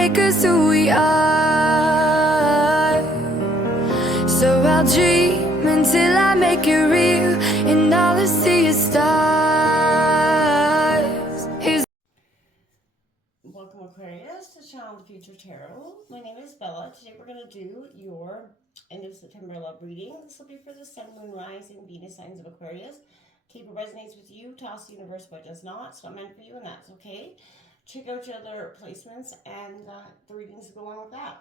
make us who we are. So I'll dream until I make it real, and all I see is stars. Welcome, Aquarius, to Channel the Future Tarot. My name is Bella. Today we're going to do your end of September love reading. This will be for the Sun, Moon, Rising, Venus signs of Aquarius. Okay, if it resonates with you, toss the universe, but does not. It's not meant for you, and that's okay. Check out your other placements and the readings that go along with that.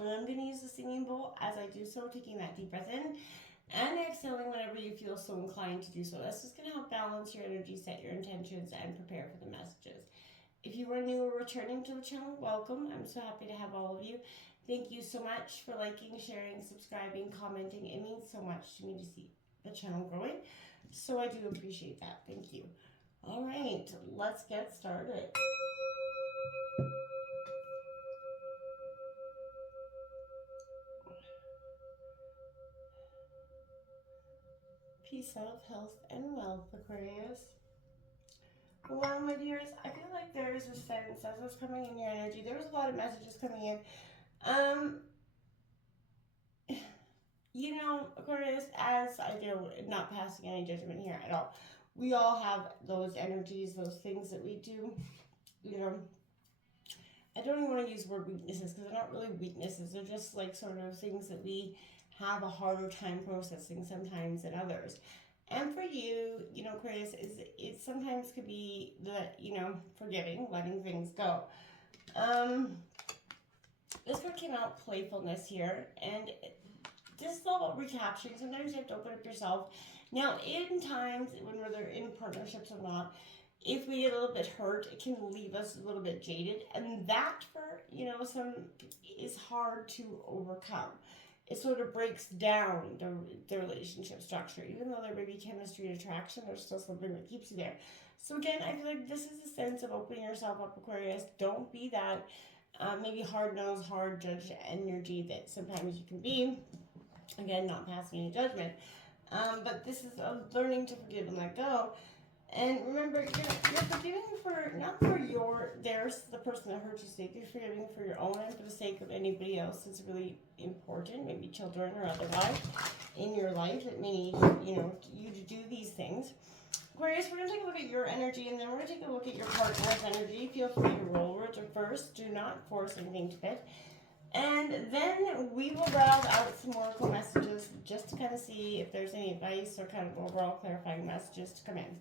And I'm going to use the singing bowl as I do so, taking that deep breath in and exhaling whenever you feel so inclined to do so. That's just going to help balance your energy, set your intentions, and prepare for the messages. If you are new or returning to the channel, welcome. I'm so happy to have all of you. Thank you so much for liking, sharing, subscribing, commenting. It means so much to me to see the channel growing. So I do appreciate that. Thank you. All right, let's get started. Peace, love, health, and wealth, Aquarius. Well, my dears, I feel like there is a sense as was coming in your energy. There was a lot of messages coming in. You know, Aquarius, as I do, not passing any judgment here at all. We all have those energies, those things that we do. You know, I don't even want to use the word weaknesses because they're not really weaknesses. They're just like sort of things that we have a harder time processing sometimes than others. And for you, you know, Aquarius, it sometimes could be the, you know, forgiving, letting things go. This one came out playfulness here, and this is all about recapturing. Sometimes you have to open up yourself. Now, in times when we're in partnerships or not, if we get a little bit hurt, it can leave us a little bit jaded, and that for, you know, some is hard to overcome. It sort of breaks down the relationship structure. Even though there may be chemistry and attraction, there's still something that keeps you there. So again, I feel like this is a sense of opening yourself up, Aquarius. Don't be that maybe hard-nosed, hard judge energy that sometimes you can be. Again, not passing any judgment. But this is learning to forgive and let go. And remember, you're forgiving for, not for the person that hurt you sake. You're forgiving for your own and for the sake of anybody else that's really important, maybe children or otherwise, in your life that may need, you know, you to do these things. Aquarius, we're going to take a look at your energy, and then we're going to take a look at your partner's energy. Feel free to roll with it first. Do not force anything to fit. And then we will round out some oracle messages just to kind of see if there's any advice or kind of overall clarifying messages to come in.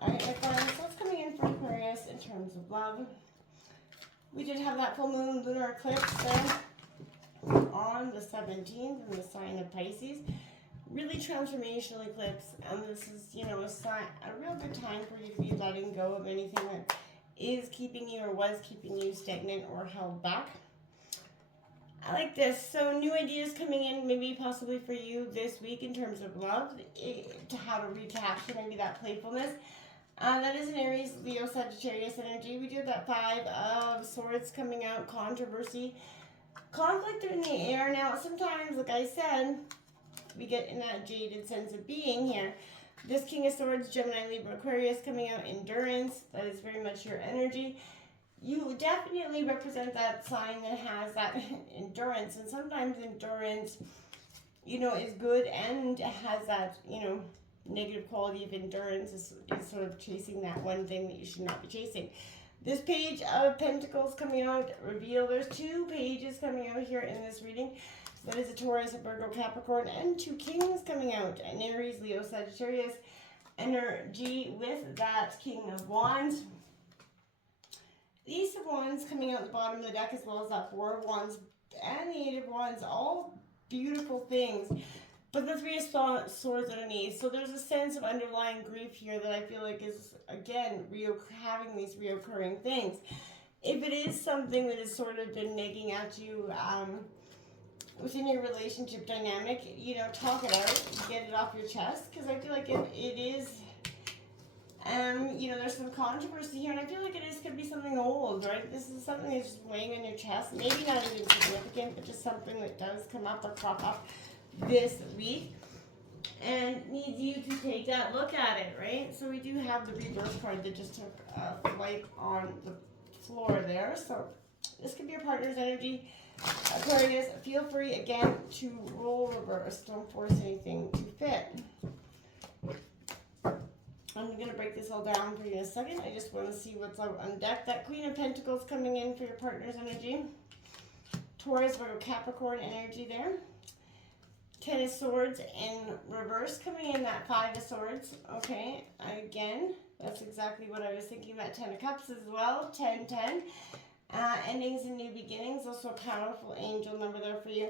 Alright, my friends, so what's coming in for Aquarius in terms of love? We did have that full moon lunar eclipse there on the 17th in the sign of Pisces. Really transformational eclipse, and this is, you know, a real good time for you to be letting go of anything that is keeping you or was keeping you stagnant or held back. I like this. So new ideas coming in, maybe possibly for you this week in terms of love, to how to recapture maybe that playfulness. That is an Aries, Leo, Sagittarius energy. We do have that 5 of Swords coming out, controversy, conflict in the air. Now, sometimes, like I said, we get in that jaded sense of being here. This King of Swords, Gemini, Libra, Aquarius coming out, endurance. That is very much your energy. You definitely represent that sign that has that endurance, and sometimes endurance, you know, is good and has that, you know, negative quality of endurance is sort of chasing that one thing that you should not be chasing. This Page of Pentacles coming out, reveal. There's 2 pages coming out here in this reading. That is a Taurus, a Virgo, Capricorn, and 2 Kings coming out. An Aries, Leo, Sagittarius energy with that King of Wands. The Ace of Wands coming out the bottom of the deck, as well as that 4 of Wands and the 8 of Wands, all beautiful things. But the 3 of Swords underneath. So there's a sense of underlying grief here that I feel like is, again, having these reoccurring things. If it is something that has sort of been nagging at you within your relationship dynamic, you know, talk it out, get it off your chest, because I feel like it is... you know, there's some controversy here, and I feel like could be something old, right? This is something that's just weighing on your chest. Maybe not even significant, but just something that does come up or crop up this week and needs you to take that look at it, right? So we do have the reverse card that just took a flight on the floor there. So This could be your partner's energy. Aquarius, feel free again to roll reverse. Don't force anything to fit. I'm going to break this all down for you in a second. I just want to see what's out on deck. That Queen of Pentacles coming in for your partner's energy. Taurus, Virgo, Capricorn energy there. Ten of Swords in reverse coming in, that Five of Swords. Okay, again, that's exactly what I was thinking. That Ten of Cups as well. 10, 10. Endings and new beginnings. Also a powerful angel number there for you.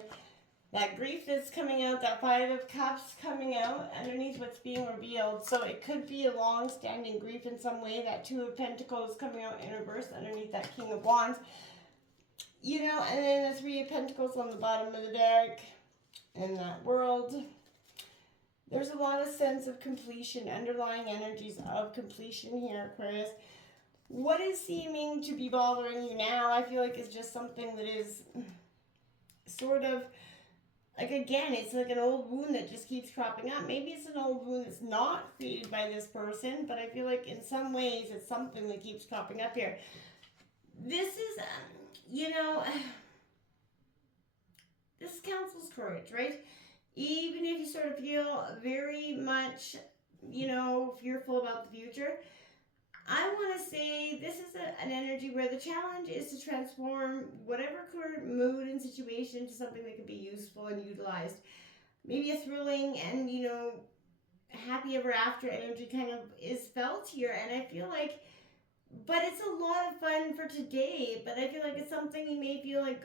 That grief that's coming out, that Five of Cups coming out underneath what's being revealed. So it could be a long-standing grief in some way. That Two of Pentacles coming out in reverse underneath that King of Wands. You know, and then the Three of Pentacles on the bottom of the deck. In that World. There's a lot of sense of completion, underlying energies of completion here, Aquarius. What is seeming to be bothering you now, I feel like, is just something that is sort of, like, again, it's like an old wound that just keeps cropping up. Maybe it's an old wound that's not created by this person, but I feel like in some ways it's something that keeps cropping up here. This is, you know, this counsels courage, right? Even if you sort of feel very much, you know, fearful about the future, I want to say this is an energy where the challenge is to transform whatever current mood and situation to something that can be useful and utilized. Maybe a thrilling and, you know, happy ever after energy kind of is felt here. And I feel like, but it's a lot of fun for today, but I feel like it's something you may feel like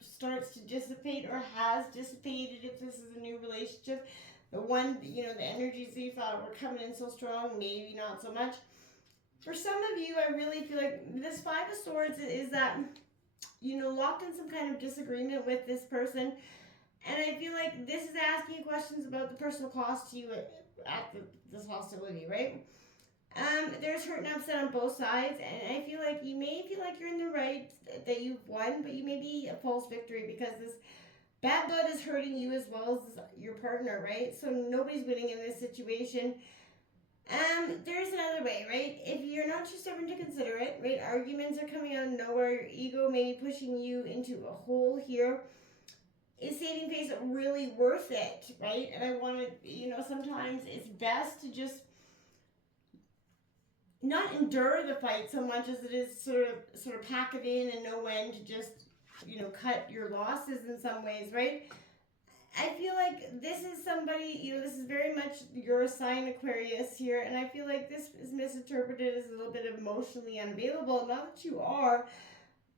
starts to dissipate or has dissipated if this is a new relationship. The one, you know, the energies that you thought were coming in so strong, maybe not so much. For some of you, I really feel like this Five of Swords is that, you know, locked in some kind of disagreement with this person. And I feel like this is asking you questions about the personal cost to you at this hostility, right? There's hurt and upset on both sides, and I feel like you may feel like you're in the right, that you've won, but you may be a false victory because this bad blood is hurting you as well as your partner, right? So nobody's winning in this situation. There's another way, right? If you're not too stubborn to consider it, right? Arguments are coming out of nowhere. Your ego may be pushing you into a hole here. Is saving face really worth it, right? And I want to, you know, sometimes it's best to just not endure the fight so much as it is sort of pack it in and know when to just, you know, cut your losses in some ways, right? I feel like this is somebody, you know, this is very much your sign, Aquarius, here, and I feel like this is misinterpreted as a little bit emotionally unavailable. Not that you are,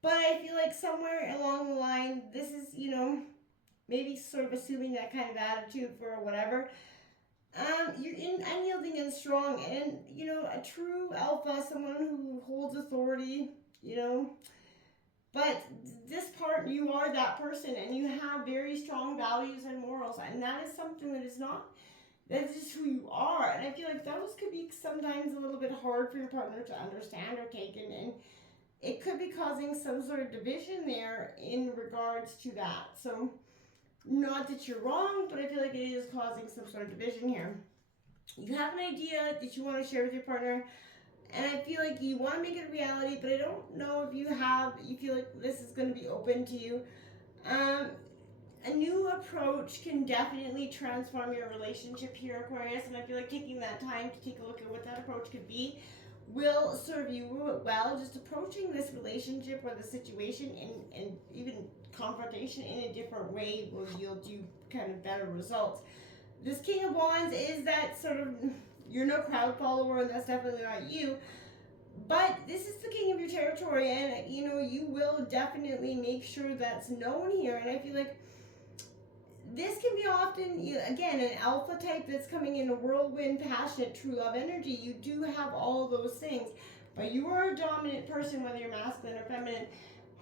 but I feel like somewhere along the line, this is, you know, maybe sort of assuming that kind of attitude for whatever. You're unyielding and strong, and, you know, a true alpha, someone who holds authority, you know. But this part, you are that person, and you have very strong values and morals, and that is something that is not, that is just who you are. And I feel like those could be sometimes a little bit hard for your partner to understand or take in, and it could be causing some sort of division there in regards to that. So, not that you're wrong, but I feel like it is causing some sort of division here. You have an idea that you want to share with your partner, and I feel like you want to make it a reality, but I don't know if you feel like this is going to be open to you. A new approach can definitely transform your relationship here, Aquarius, and I feel like taking that time to take a look at what that approach could be will serve you well. Just approaching this relationship or the situation and even confrontation in a different way will yield you kind of better results. This King of Wands is that sort of, you're no crowd follower, and that's definitely not you. But this is the king of your territory, and, you know, you will definitely make sure that's known here. And I feel like this can be often, again, an alpha type that's coming in a whirlwind, passionate, true love energy. You do have all those things, but you are a dominant person, whether you're masculine or feminine,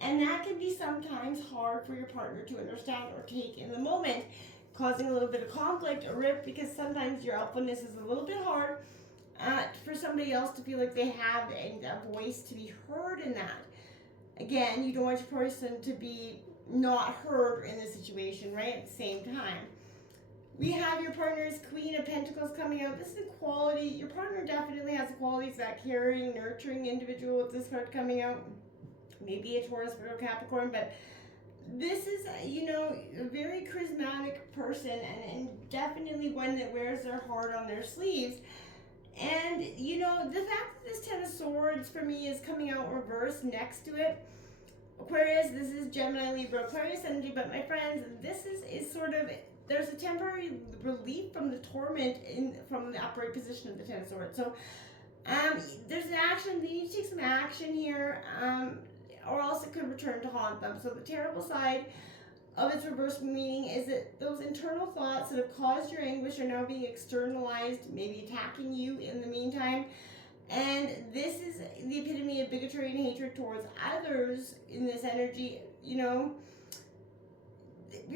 and that can be sometimes hard for your partner to understand or take in the moment, causing a little bit of conflict or rift, because sometimes your alphaness is a little bit hard for somebody else to feel like they have a voice to be heard in that. Again, you don't want your person to be not heard in the situation, right, at the same time. We have your partner's Queen of Pentacles coming out. This is a quality. Your partner definitely has the qualities, that caring, nurturing individual with this card coming out. maybe a Taurus, Virgo, Capricorn, but this is, a very charismatic person, and definitely one that wears their heart on their sleeves. And, the fact that this Ten of Swords for me is coming out reversed next to it, Aquarius, this is Gemini, Libra, Aquarius energy, but my friends, this is sort of, there's a temporary relief from the torment from the upright position of the Ten of Swords. So, there's an action, you need to take some action here, or else it could return to haunt them. So the terrible side of its reverse meaning is that those internal thoughts that have caused your anguish are now being externalized, maybe attacking you in the meantime. And this is the epitome of bigotry and hatred towards others in this energy. Your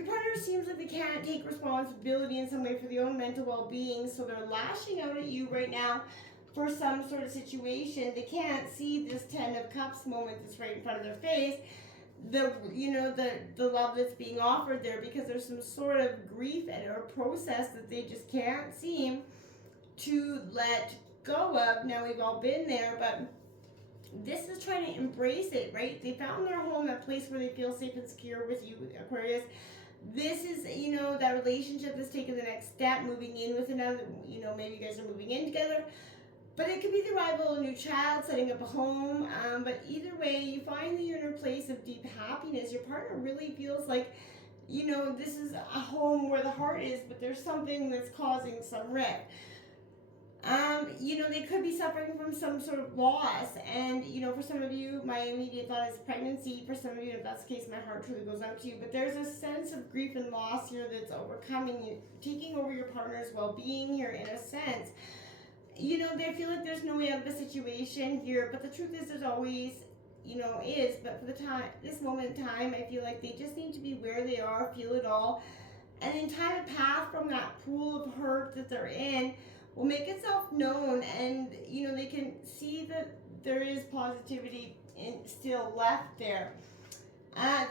partner seems like they can't take responsibility in some way for their own mental well-being, so they're lashing out at you right now for some sort of situation. They can't see this Ten of Cups moment that's right in front of their face, the love that's being offered there, because there's some sort of grief or process that they just can't seem to let go of. Now, we've all been there, but this is trying to embrace it, right? They found their home, that place where they feel safe and secure with you, Aquarius. This is, that relationship that's taken the next step, moving in with another, maybe you guys are moving in together. But it could be the arrival of a new child, setting up a home. But either way, you find that you're in a place of deep happiness. Your partner really feels like, this is a home where the heart is, but there's something that's causing some rift. They could be suffering from some sort of loss. And, for some of you, my immediate thought is pregnancy. For some of you, if that's the case, my heart truly goes out to you. But there's a sense of grief and loss here that's overcoming you, taking over your partner's well-being here in a sense. They feel like there's no way out of the situation here, but the truth is there's always, is. But for this moment in time, I feel like they just need to be where they are, feel it all. And in time, a path from that pool of hurt that they're in will make itself known, and, they can see that there is positivity still left there.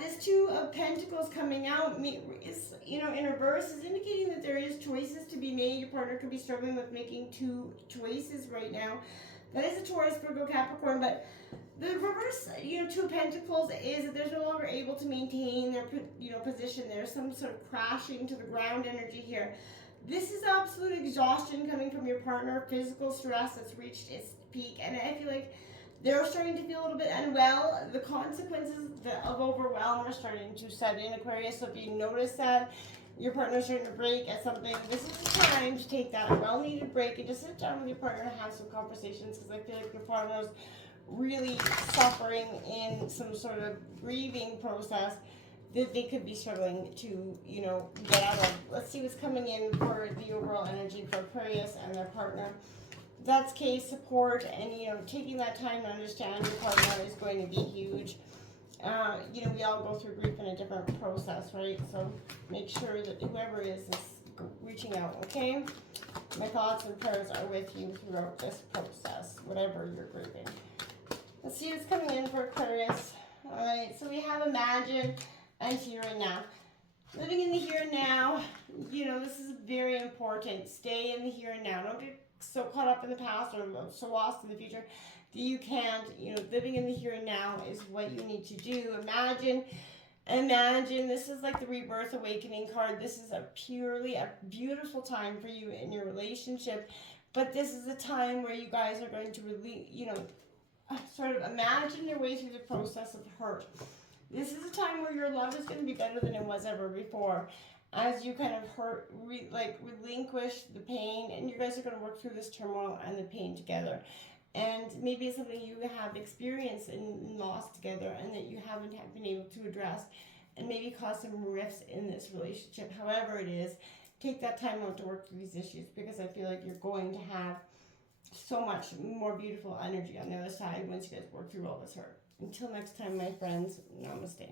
This Two of Pentacles coming out is, in reverse, is indicating that there is choices to be made. Your partner could be struggling with making two choices right now. That is a Taurus, Virgo, Capricorn, but the reverse, Two of Pentacles is that they're no longer able to maintain their, position. There's some sort of crashing to the ground energy here. This is absolute exhaustion coming from your partner, physical stress that's reached its peak, and I feel like they're starting to feel a little bit unwell. The consequences of overwhelm are starting to set in, Aquarius. So if you notice that your partner's starting to break at something, this is the time to take that well-needed break and just sit down with your partner and have some conversations, because I feel like your partner's really suffering in some sort of grieving process that they could be struggling to, get out of. Let's see what's coming in for the overall energy for Aquarius and their partner. That's case support, and taking that time to understand your partner is going to be huge. We all go through grief in a different process, right? So make sure that whoever is reaching out, okay? My thoughts and prayers are with you throughout this process, whatever you're grieving. Let's see what's coming in for Aquarius. All right, so we have Imagine and Here and Now. Living in the here and now, this is very important. Stay in the here and now. Don't get so caught up in the past or so lost in the future that you can't, living in the here and now is what you need to do. Imagine, this is like the rebirth awakening card. This is a beautiful time for you in your relationship, but this is a time where you guys are going to really, sort of imagine your way through the process of hurt. This is a time where your love is going to be better than it was ever before, as you kind of relinquish the pain, and you guys are going to work through this turmoil and the pain together. And maybe it's something you have experienced and lost together, and that you haven't been able to address, and maybe cause some rifts in this relationship. However it is, take that time out to work through these issues, because I feel like you're going to have so much more beautiful energy on the other side once you guys work through all this hurt. Until next time, my friends, namaste.